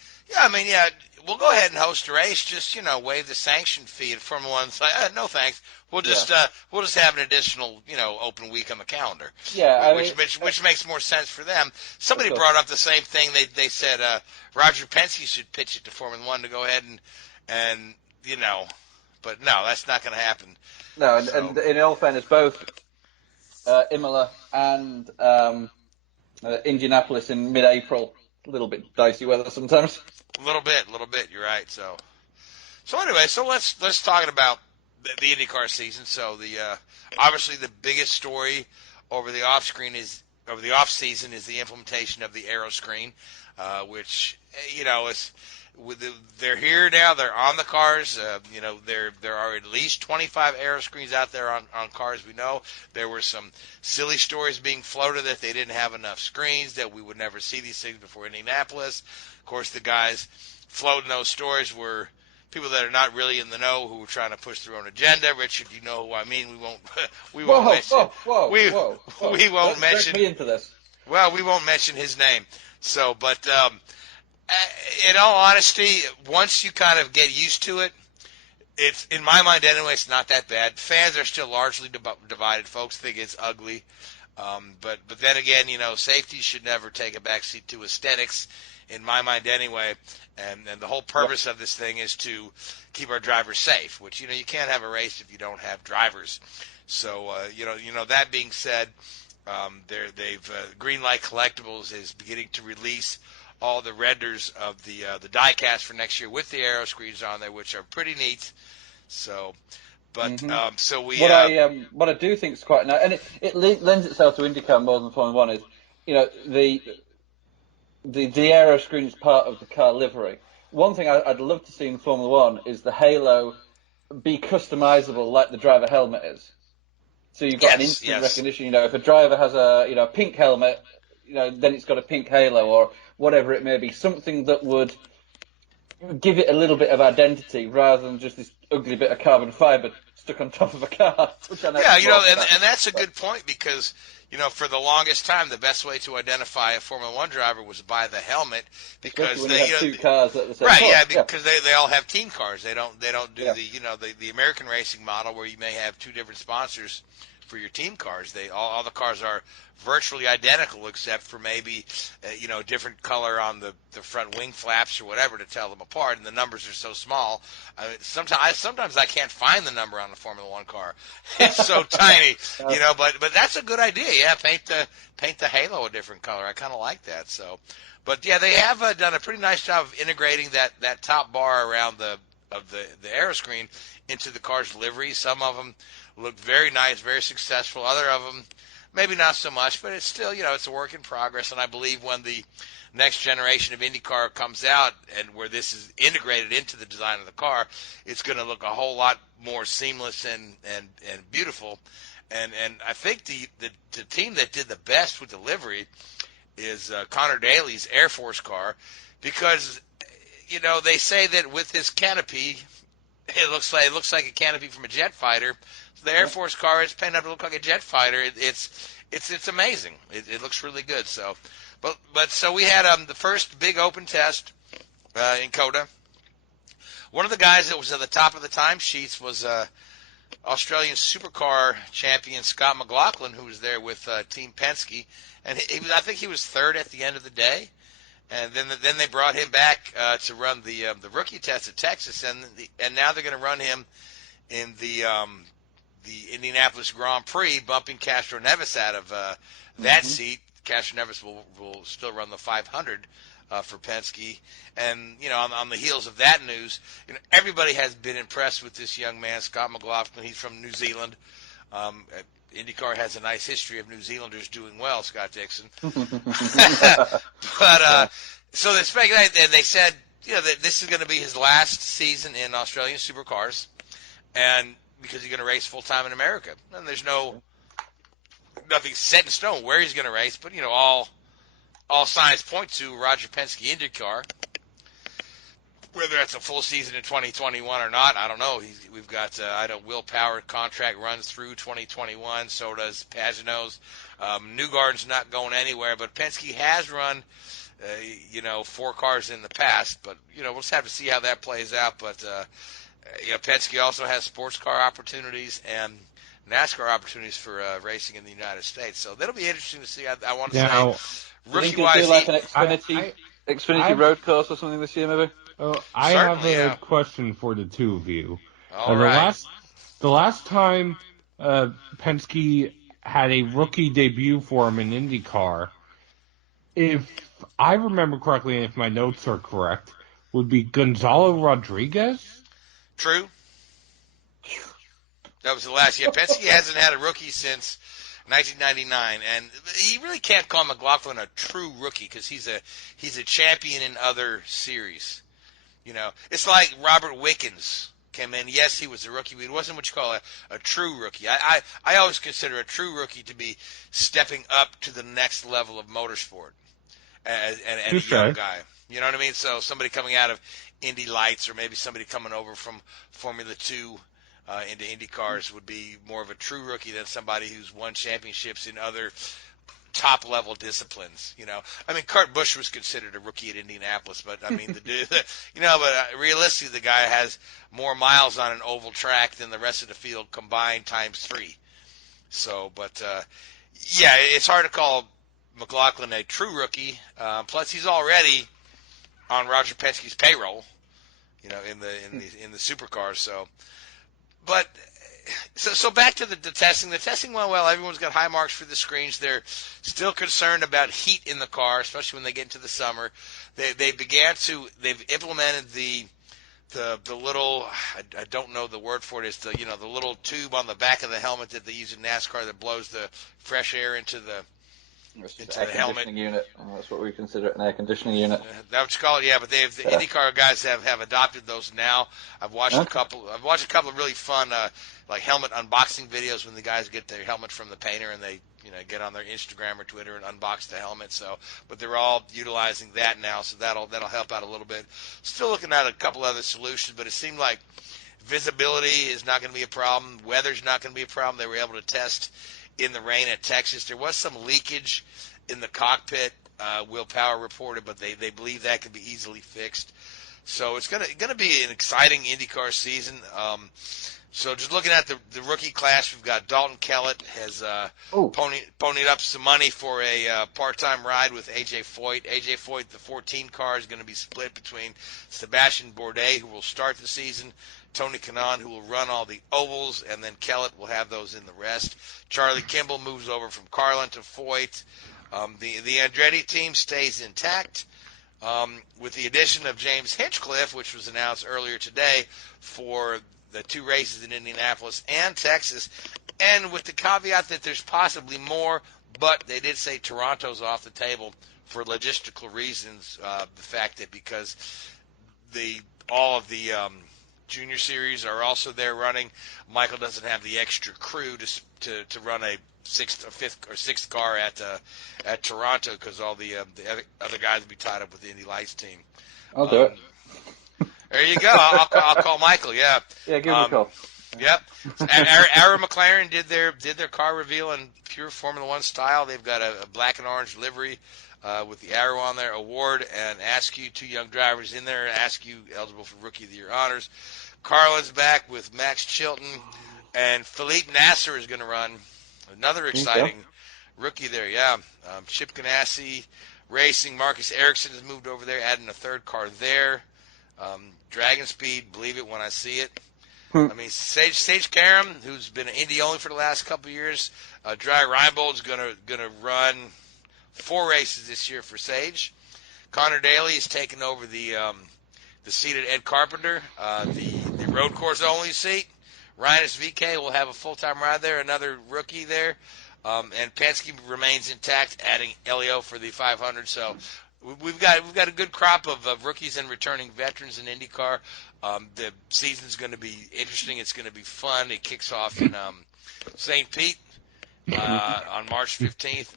we'll go ahead and host a race. Just waive the sanction fee at Formula One. It's like, no thanks. We'll just have an additional open week on the calendar. Yeah, which makes more sense for them. Somebody brought up the same thing. They said Roger Penske should pitch it to Formula One to go ahead and but no, that's not going to happen. No, and in all fairness, both Imola and Indianapolis in mid-April, a little bit dicey weather sometimes. A little bit. You're right. So anyway, let's talk about the IndyCar season. So obviously the biggest story over the off season is the implementation of the aero screen, which is. They're here now. They're on the cars. There are at least 25 aero screens out there on cars. We know there were some silly stories being floated that they didn't have enough screens, that we would never see these things before Indianapolis. Of course, the guys floating those stories were people that are not really in the know, who were trying to push their own agenda. Richard, you know who I mean. We won't mention. Me into this. Well, we won't mention his name. So, but. In all honesty, once you kind of get used to it, it's, in my mind anyway, it's not that bad. Fans are still largely divided. Folks think it's ugly. But then again, safety should never take a backseat to aesthetics, in my mind anyway. And the whole purpose of this thing is to keep our drivers safe, which, you can't have a race if you don't have drivers. So, that being said, Greenlight Collectibles is beginning to release all the renders of the diecast for next year with the aero screens on there, which are pretty neat. So, but so we what I do think is quite nice, and it lends itself to IndyCar more than Formula One, is the aero screen is part of the car livery. One thing I'd love to see in Formula One is the halo be customizable like the driver helmet is. So you've got an instant recognition. If a driver has a pink helmet, then it's got a pink halo or whatever it may be. Something that would give it a little bit of identity rather than just this ugly bit of carbon fiber stuck on top of a car. Which I know and that's a good point because, for the longest time, the best way to identify a Formula One driver was by the helmet because they have two cars at the same right, point. yeah, because they all have team cars. They don't do the American racing model where you may have two different sponsors for your team cars. All the cars are virtually identical except for maybe different color on the front wing flaps or whatever to tell them apart, and the numbers are so small. Sometimes I can't find the number on the Formula One car. It's so tiny, but that's a good idea. Yeah, paint the halo a different color. I kind of like that. So, but yeah, they have done a pretty nice job of integrating that top bar around the aero screen into the car's livery. Some of them look very nice, very successful. Other of them, maybe not so much, but it's still, it's a work in progress. And I believe when the next generation of IndyCar comes out and where this is integrated into the design of the car, it's going to look a whole lot more seamless and beautiful. And I think the team that did the best with the livery is Connor Daly's Air Force car because, they say that with his canopy, it looks like a canopy from a jet fighter. The Air Force car is painted up to look like a jet fighter. It's amazing. It looks really good. So, but so we had the first big open test in COTA. One of the guys that was at the top of the timesheets was Australian supercar champion Scott McLaughlin, who was there with Team Penske, and I think he was third at the end of the day. And then they brought him back to run the rookie test at Texas, and now they're going to run him in the Indianapolis Grand Prix, bumping Castro Neves out of that seat. Castro Neves will still run the 500 for Penske, and on the heels of that news, everybody has been impressed with this young man, Scott McLaughlin. He's from New Zealand. IndyCar has a nice history of New Zealanders doing well, Scott Dixon. But so they speculated, and they said, that this is going to be his last season in Australian supercars, and because he's going to race full time in America, and there's nothing set in stone where he's going to race, but all signs point to Roger Penske IndyCar. Whether that's a full season in 2021 or not, I don't know. We've got Will Power contract runs through 2021. So does Pagano's. Newgarden's not going anywhere, but Penske has run, 4 cars in the past. But we'll just have to see how that plays out. But Penske also has sports car opportunities and NASCAR opportunities for racing in the United States. So that'll be interesting to see. I want to say, rookie-wise, do like an Xfinity road course or something this year, maybe. I have a question for the two of you. All right. The last time Penske had a rookie debut for him in IndyCar, if I remember correctly and if my notes are correct, would be Gonzalo Rodriguez? True. That was the last. Yeah, Penske hasn't had a rookie since 1999, and you really can't call McLaughlin a true rookie because he's a champion in other series. It's like Robert Wickens came in. Yes, he was a rookie, but he wasn't what you call a true rookie. I always consider a true rookie to be stepping up to the next level of motorsport and a young guy. You know what I mean? So somebody coming out of Indy Lights or maybe somebody coming over from Formula 2 into IndyCars would be more of a true rookie than somebody who's won championships in other top-level disciplines. I mean, Kurt Busch was considered a rookie at Indianapolis, but I mean, realistically, the guy has more miles on an oval track than the rest of the field combined times 3. So, but Yeah, it's hard to call McLaughlin a true rookie. Plus, he's already on Roger Penske's payroll, in the supercars. So back to the testing. The testing went well. Everyone's got high marks for the screens. They're still concerned about heat in the car, especially when they get into the summer. They've implemented the little, I don't know the word for it. It's the little tube on the back of the helmet that they use in NASCAR that blows the fresh air into the helmet unit. That's what we consider an air conditioning unit. That's what you call it, yeah. But the IndyCar guys have adopted those now. I've watched a couple of really fun like helmet unboxing videos when the guys get their helmet from the painter and they get on their Instagram or Twitter and unbox the helmet. But they're all utilizing that now, so that'll help out a little bit. Still looking at a couple other solutions, but it seemed like visibility is not going to be a problem. Weather's not going to be a problem. They were able to test in the rain at Texas. There was some leakage in the cockpit, Will Power reported, but they believe that could be easily fixed. So it's gonna be an exciting IndyCar season. So just looking at the rookie class, we've got Dalton Kellett has ponied up some money for a part-time ride with A.J. Foyt. A.J. Foyt, the 14 car, is going to be split between Sebastian Bourdais, who will start the season, Tony Kanaan, who will run all the ovals, and then Kellett will have those in the rest. Charlie Kimball moves over from Carlin to Foyt. The Andretti team stays intact with the addition of James Hinchcliffe, which was announced earlier today for the two races in Indianapolis and Texas, and with the caveat that there's possibly more, but they did say Toronto's off the table for logistical reasons. The fact that because all of the junior series are also there running, Michael doesn't have the extra crew to run a sixth car at Toronto because all the other guys will be tied up with the Indy Lights team. I'll do it. There you go. I'll call Michael. Yeah. Yeah, give him a call. Yep. Arrow McLaren did their car reveal in pure Formula One style. They've got a black and orange livery with the arrow on there. Award and Askew, two young drivers in there. Askew eligible for Rookie of the Year honors. Carlin's back with Max Chilton, and Philippe Nasser is going to run. Another exciting rookie there. Yeah. Chip Ganassi Racing. Marcus Ericsson has moved over there, adding a third car there. Dragon Speed, believe it when I see it. I mean, Sage Karam, who's been Indy only for the last couple of years. Dry Reinbold's gonna run 4 races this year for Sage. Connor Daly is taking over the seat of Ed Carpenter, the road course only seat. Rhinus VK will have a full-time ride there, another rookie there. And Penske remains intact, adding Elio for the 500. So we've got a good crop of rookies and returning veterans in IndyCar. The season's going to be interesting. It's going to be fun. It kicks off in St. Pete on March 15th.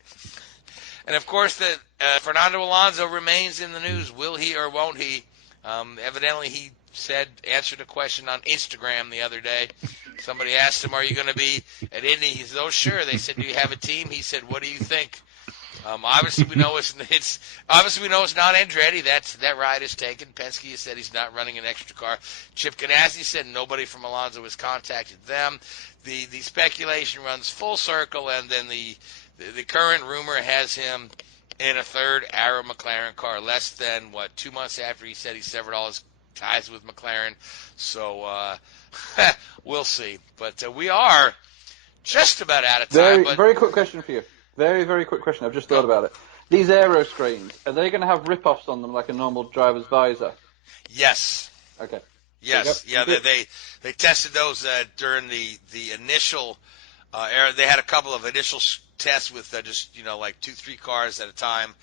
And, of course, Fernando Alonso remains in the news. Will he or won't he? Evidently, he answered a question on Instagram the other day. Somebody asked him, "Are you going to be at Indy?" He said, "Oh, sure." They said, "Do you have a team?" He said, "What do you think?" Obviously, we know it's not Andretti. That ride is taken. Penske has said he's not running an extra car. Chip Ganassi said nobody from Alonso has contacted them. The speculation runs full circle, and then the current rumor has him in a third Arrow McLaren car, less than 2 months after he said he severed all his ties with McLaren. So we'll see. But we are just about out of time. Very quick question for you. Very, very quick question. I've just thought about it. These aero screens, are they going to have rip-offs on them like a normal driver's visor? Yes. Okay. Yes. Yeah, they tested those during the initial era. They had a couple of initial tests with just like 2-3 cars at a time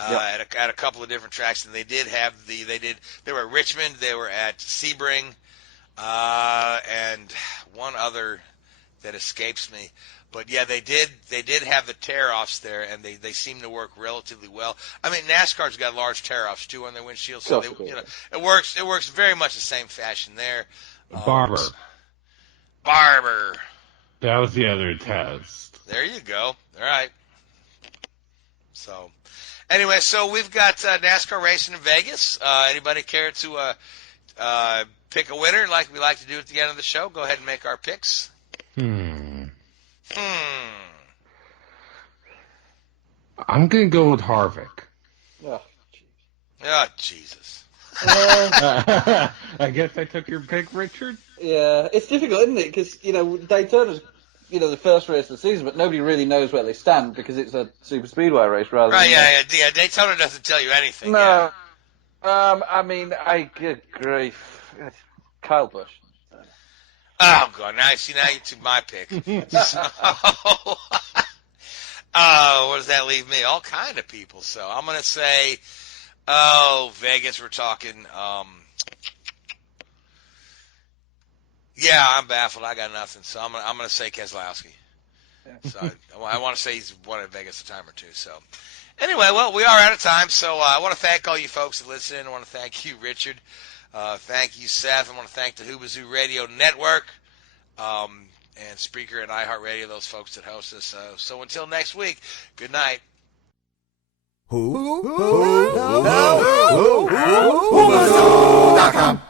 at a couple of different tracks, and they were at Richmond, they were at Sebring, and one other that escapes me. But yeah, they did have the tear-offs there, and they seem to work relatively well. I mean, NASCAR's got large tear-offs too on their windshields, so it works very much the same fashion there. Barber. That was the other test. There you go. All right. So, anyway, we've got NASCAR racing in Vegas. Anybody care to pick a winner like we like to do at the end of the show? Go ahead and make our picks. I'm going to go with Harvick. Oh, Oh, Jesus. I guess I took your pick, Richard. yeah, it's difficult, isn't it? Because, Daytona's, the first race of the season, but nobody really knows where they stand because it's a super speedway race rather Right, than... yeah. Daytona doesn't tell you anything. No. Yeah. Good grief. Kyle Busch. Oh, God. Now you took my pick. So, what does that leave me? All kind of people. So I'm going to say, Vegas, we're talking. Yeah, I'm baffled. I got nothing. So I'm going to say Keselowski. Yeah. So I want to say he's won at Vegas a time or two. So anyway, well, we are out of time. So I want to thank all you folks that listen. I want to thank you, Richard. Thank you, Seth. I want to thank the Hoobazoo Radio Network. And Spreaker and iHeartRadio, those folks that host us. So until next week, good night. Hoobazoo.com